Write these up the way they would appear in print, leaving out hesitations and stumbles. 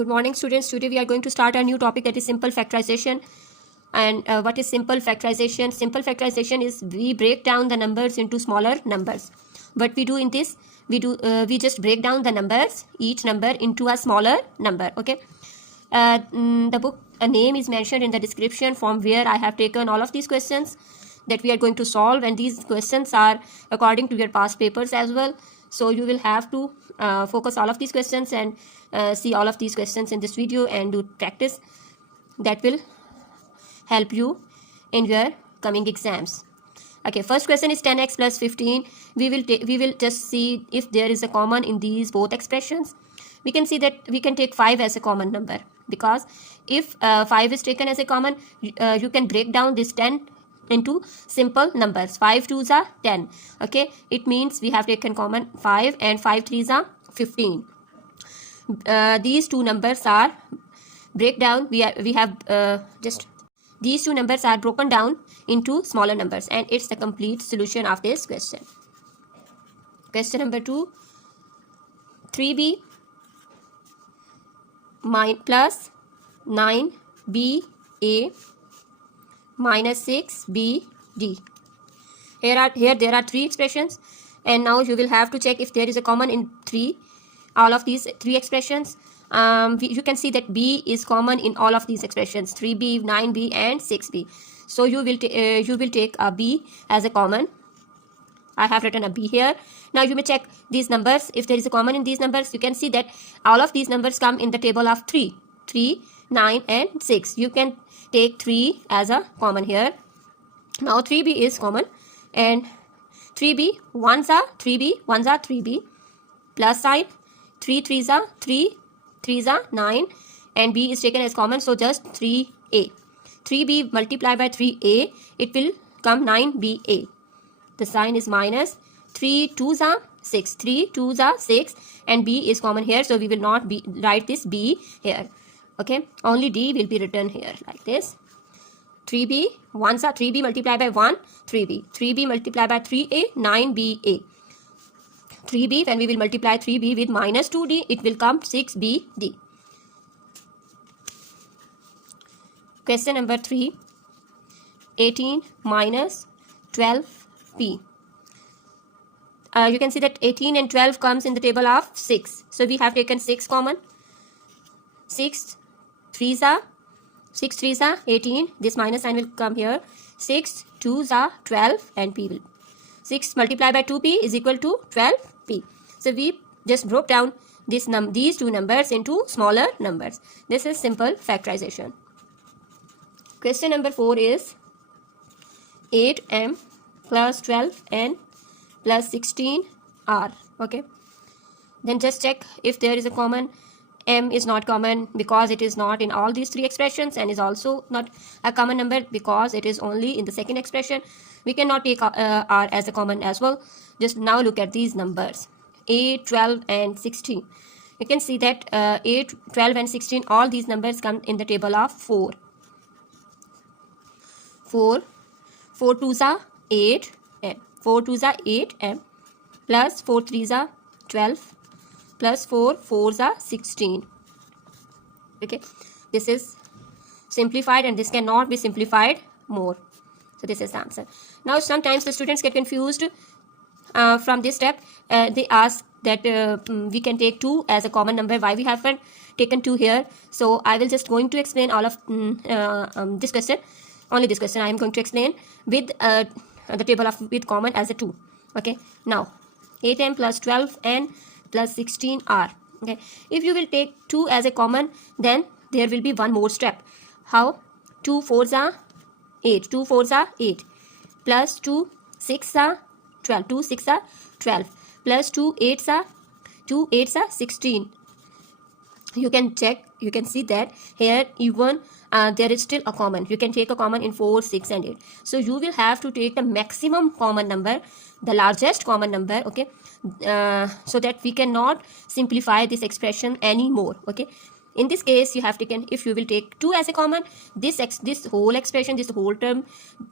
Good morning, students. Today we are going to start a new topic, that is simple factorization. And what is simple factorization? Simple factorization is we break down the numbers into smaller numbers. What we do in this, we just break down the numbers, each number into a smaller number. Okay. The book name is mentioned in the description, from where I have taken all of these questions that we are going to solve, and these questions are according to your past papers as well. So you will have to focus all of these questions and see all of these questions in this video and do practice. That will help you in your coming exams. Okay, first question is 10x plus 15. We will just see if there is a common in these both expressions. We can see that we can take 5 as a common number, because if 5 is taken as a common, you can break down this 10 into simple numbers. 5 2s are 10. Okay, it means we have taken common 5, and 5 3s are 15. These two numbers are breakdown. These two numbers are broken down into smaller numbers, and it's the complete solution of this question. Question number 2, 3b plus 9ba minus 6bd. Here there are three expressions, and now you will have to check if there is a common in all of these three expressions. You can see that b is common in all of these expressions: 3b, 9b, and 6b. So you will take a b as a common. I have written a b here. Now you may check these numbers. If there is a common in these numbers, you can see that all of these numbers come in the table of 3, 9, and 6. You can take 3 as a common here. Now 3b is common, and 3b 1s are 3b, plus sign, 3 3s are 3 3s are 9, and b is taken as common, so just 3a. 3b multiplied by 3a, it will come 9ba. The sign is minus. 3 2s are 6, 3 2s are 6, and b is common here, so we will not write this b here. Okay, only d will be written here like this. 3b 1s are 3b multiplied by 1, 3b. 3b multiplied by 3a, 9ba. 3b, when we will multiply 3b with minus 2d, it will come 6bd. Question number 3, 18 minus 12p. You can see that 18 and 12 comes in the table of 6. So we have taken 6 common. 6 3s are 18. This minus sign will come here. 6 2s are 12, and p will 6 multiplied by 2p is equal to 12p. So we just broke down these two numbers into smaller numbers. This is simple factorization. Question number 4 is 8m plus 12n plus 16r. Okay, then just check if there is a common. M is not common because it is not in all these three expressions, and is also not a common number because it is only in the second expression. We cannot take r as a common as well. Just now look at these numbers, 8, 12, and 16. You can see that 8, 12, and 16, all these numbers come in the table of 4. 4 2s are 8, m. 4 2s are 8, m, plus 4 3s are 12, plus 4 4s are 16. Okay, this is simplified, and this cannot be simplified more. So this is the answer. Now sometimes the students get confused from this step. They ask that we can take 2 as a common number. Why we haven't taken 2 here? So I will just going to explain all of this question. Only this question I am going to explain with the table of with common as a 2. Okay, now 8m plus 12n plus 16r. Okay, if you will take 2 as a common, then there will be one more step. How? 2 4s are 8, 2 4s are 8, plus 2 6 are 12, 2 6 are 12, plus 2 8s are 16. You can check, you can see that here even there is still a common. You can take a common in 4, 6, and 8. So you will have to take the maximum common number, the largest common number. Okay, so that we cannot simplify this expression anymore. Okay, in this case you have taken, if you will take 2 as a common, this whole expression, this whole term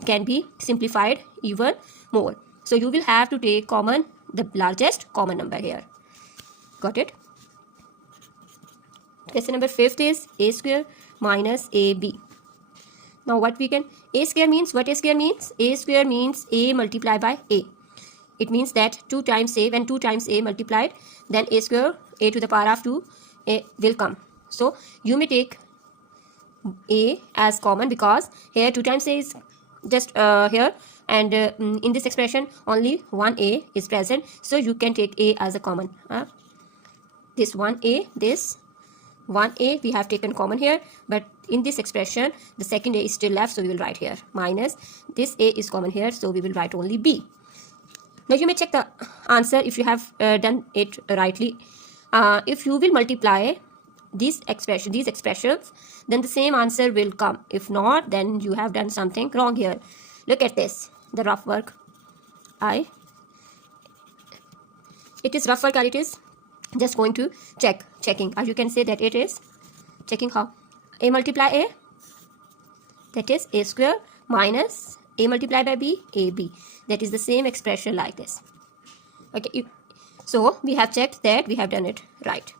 can be simplified even more. So you will have to take common, the largest common number here. Got it? Question number 5th is a square minus ab. Now what we can, a square means, what a square means? A square means a multiplied by a. It means that 2 times a, when 2 times a multiplied, then a square, a to the power of 2, a will come. So you may take a as common, because here 2 times a is just here, and in this expression only one a is present, so you can take a as a common. This 1a, this 1a we have taken common here, but in this expression the second a is still left, so we will write here minus this a is common here, so we will write only b. Now you may check the answer if you have done it rightly. If you will multiply these expressions, then the same answer will come. If not, then you have done something wrong here. Look at this, the rough work. It is rough work, or it is just going to checking, or you can say that it is checking how a multiply a, that is a square, minus a multiplied by b, ab. That is the same expression like this. Okay, so we have checked that we have done it right.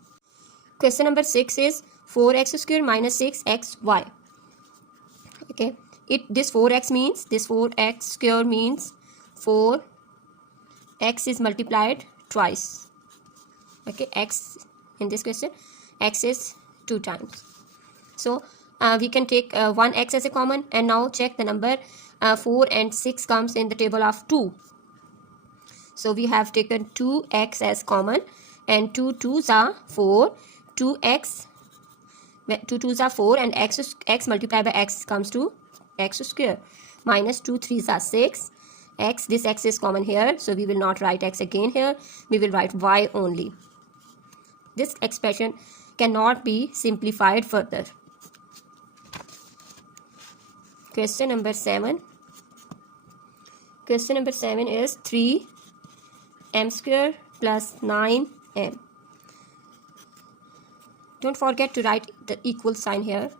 Question number 6 is 4x square minus 6xy. Okay, this 4x means, this 4x square means 4x is multiplied twice. Okay, x in this question, x is 2 times. So we can take 1x as a common, and now check the number 4 and 6 comes in the table of 2. So we have taken 2x as common, and 2 2s are 4, 2x, 2 2s are 4, and x multiplied by x comes to x square, minus 2 3s are 6, x, this x is common here, so we will not write x again here, we will write y only. This expression cannot be simplified further. Question number 7. Question number 7 is 3m square plus 9m. Don't forget to write the equal sign here.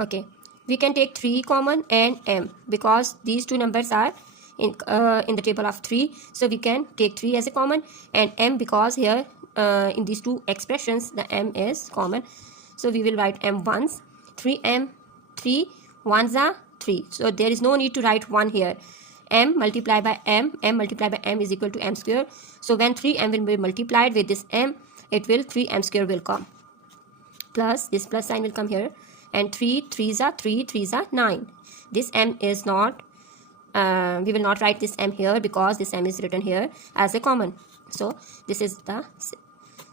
Okay, we can take 3 common and m, because these two numbers are in the table of 3, so we can take 3 as a common, and m, because here in these two expressions the m is common, so we will write m once. 3m, 3 1s are 3, so there is no need to write 1 here. M multiplied by m multiplied by m is equal to m square, so when 3m will be multiplied with this m, it will 3m square will come, plus this plus sign will come here, and 3 3s are 3, 3s are 9. This m is not, we will not write this m here, because this m is written here as a common. So this is the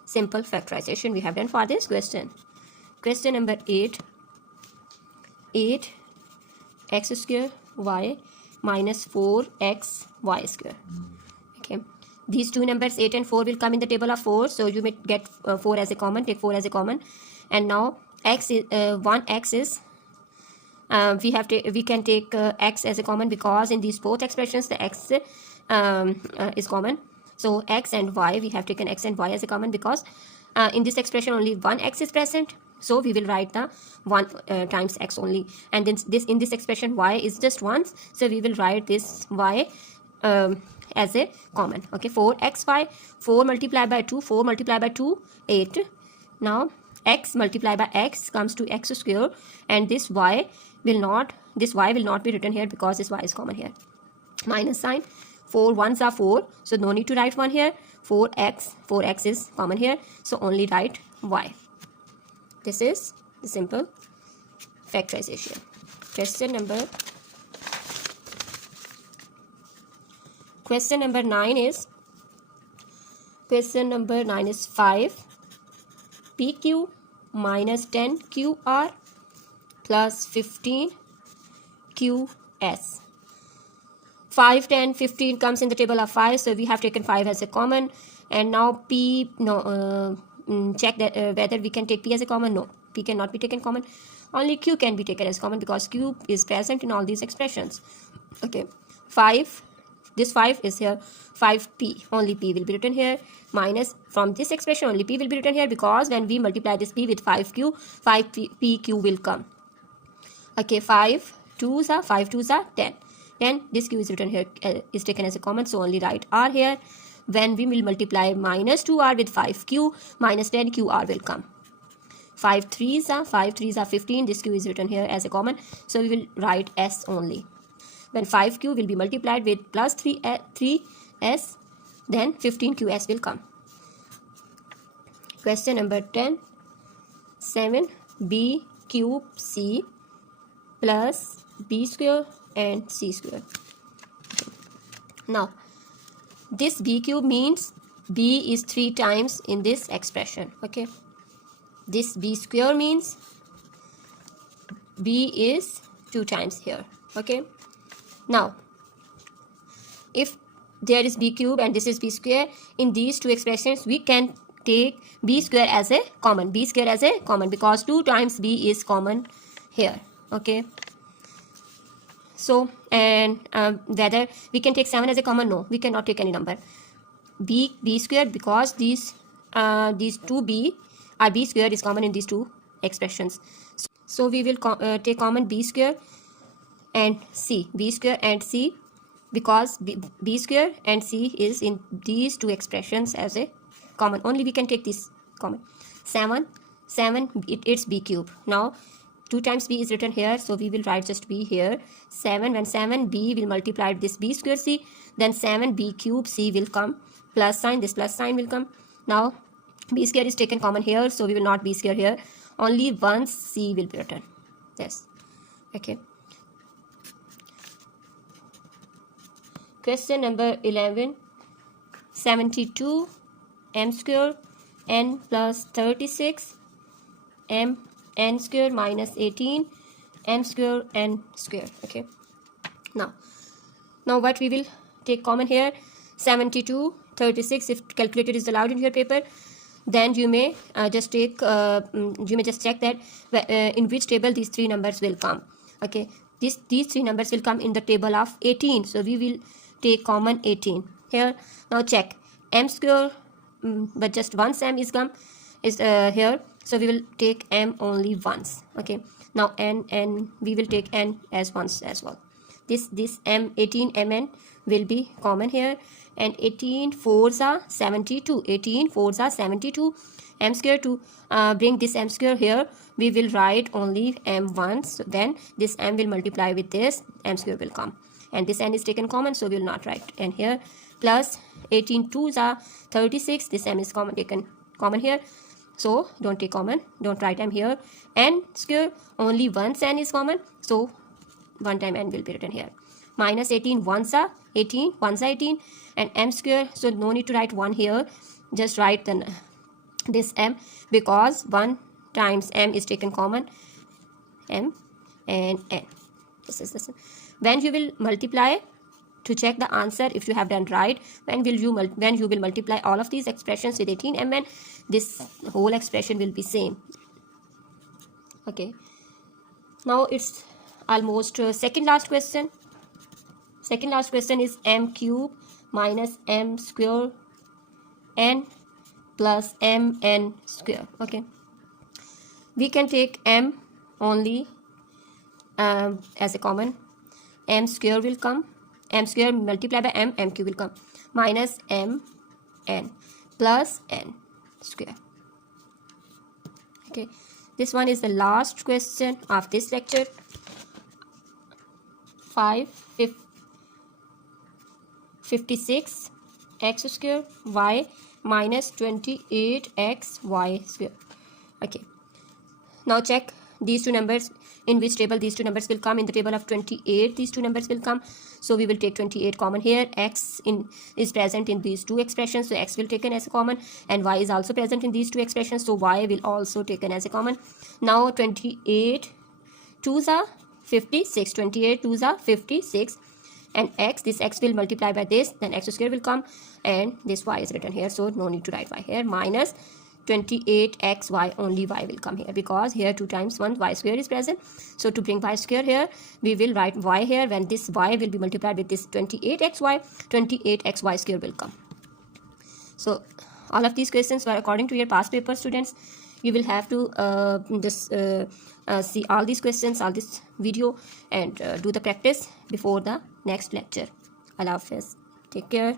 simple factorization we have done for this question. Question number 8. 8x square y minus 4x y square. Okay, these two numbers 8 and 4 will come in the table of 4, so you may get 4 as a common, take 4 as a common, and now x is 1x is we can take x as a common, because in these both expressions the x is common. So x and y, we have taken x and y as a common, because in this expression only one x is present, so we will write the 1 times x only, and then in this expression y is just once, so we will write this y as a common. Okay, 4xy, 4 multiplied by 2, 4 multiplied by 2, 8. Now x multiplied by x comes to x square, and this y will not be written here, because this y is common here. Minus sign, 4 1s are 4, so no need to write 1 here. 4x is common here, so only write y. This is the simple factorization. Question number 9 is 5 pq minus 10 qr plus 15 qs. 5, 10, 15 comes in the table of 5, so we have taken 5 as a common, and now check that whether we can take p as a common. No, p cannot be taken common, only q can be taken as common, because q is present in all these expressions. Okay, 5, this 5 is here, 5p, only p will be written here, minus from this expression only p will be written here, because when we multiply this p with 5q, 5pq will come. Okay, 5 2s are 10. Then this q is written here, is taken as a common, so only write r here, when we will multiply minus 2r with 5q, minus 10qr will come. 5 3s are 15. This q is written here as a common, so we will write s only. When 5q will be multiplied with plus 3s, then 15qs will come. Question number 10. 7b cube c plus b square and c square. Now, this b cube means b is 3 times in this expression. Okay. This b square means b is 2 times here. Okay. Now, if there is b cube and this is b square, in these two expressions we can take b square as a common. B square as a common because 2 times b is common here. Okay. So, and whether we can take 7 as a common? No, we cannot take any number. B square, because these 2b are b square is common in these two expressions. So we will take common b square and c. B square and c, because b square and c is in these two expressions as a common. Only we can take this common. 7 it's b cube. Now 2 times b is written here, so we will write just b here. 7, when 7b will multiply this b square c, then 7b cube c will come, plus sign, this plus sign will come. Now b square is taken common here, so we will not b square here. Only once c will be written. Yes. Okay. Question number 11. 72 m square n plus 36 m n square minus 18 m square n square. Okay. Now what we will take common here? 72, 36. If calculator is allowed in your paper, then you may just take you may just check that in which table these 3 numbers will come. Okay. These 3 numbers will come in the table of 18. So we will take common 18 here. Now check m square, but just once m is come is here, so we will take m only once. Okay. Now n we will take n as once as well. This m 18 mn will be common here, and 18 4s are 72. 18 4s are 72. M square, to bring this m square here, we will write only m once. So then this m will multiply with this, m square will come, and this n is taken common, so we will not write n here. Plus 18 2s are 36. This m is taken common here, so don't take common, don't write m here. N square, only once n is common, so one time n will be written here. Minus 18 1s are 18, 1s are 18, and m square, so no need to write 1 here, just write then this m, because 1 times m is taken common, m and n. This is this. When you will multiply, to check the answer if you have done right, when you will multiply all of these expressions with 18 mn, this whole expression will be same. Okay. Now it's almost second last question. Second last question is m cube minus m square n plus m n square. Okay. We can take m only as a common. M square will come. M square multiplied by m cube will come. Minus m n plus n square. Okay. This one is the last question of this lecture. 56 x square y minus 28 x y square. Okay. Now check these 2 numbers, in which table these 2 numbers will come. In the table of 28 these 2 numbers will come, so we will take 28 common here. X is present in these 2 expressions, so x will taken as a common, and y is also present in these 2 expressions, so y will also taken as a common. Now 28 2s are 56, 28 2s are 56, and x, this x will multiply by this, then x square will come, and this y is written here, so no need to write y here. Minus 28xy, only y will come here, because here 2 times 1 y square is present. So to bring y square here, we will write y here. When this y will be multiplied with this 28xy, 28xy square will come. So all of these questions were according to your past paper, students. You will have to see all these questions, all this video, and do the practice before the next lecture. Allah Hafiz. Take care.